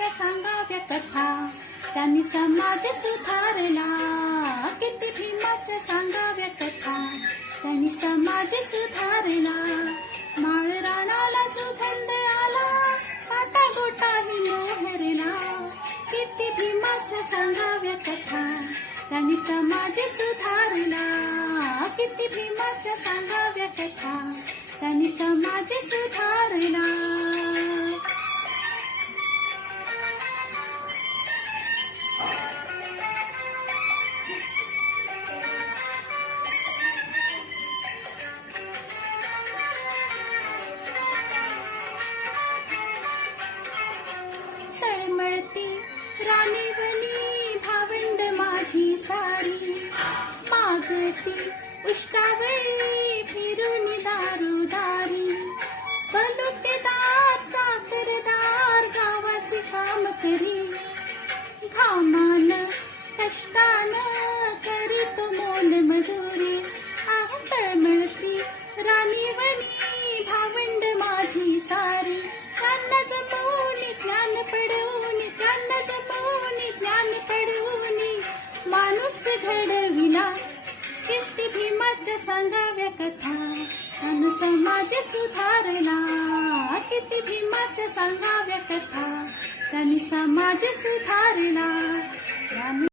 भीमाच्या सांगाव्या कथा, त्यांनी समाज सुधारला. किती भीमाच्या सांगाव्या कथा, त्यांनी समाज सुधारला. माळ राणाला सुगंध आला, काटा गोटाही मोहरला. किती भीमाच्या सांगाव्या कथा, त्यांनी समाज सुधारला. किती भीमाच्या सांगाव्या कथा, त्यांनी समाज सुधारला. तळमळती राणीवनी भावंड माझी सारी, मागती उष्टावळी फिरून दारोदारी. बलुतेदार साखरदार गावाचे काम करी, घामान कष्टान करीतो मोल मजुरी. तळमळती राणीवनी भावंड माझी सारी, त्यांना जमवून ज्ञान पडवून, त्यांना जमवून ज्ञान पडवून माणूस घडविला. किती भीमाच्या सांगाव्या कथा, त्यानं समाज सुधारला. किती भीमाच्या सांगाव्या कथा, त्यांनी समाज सुधारला.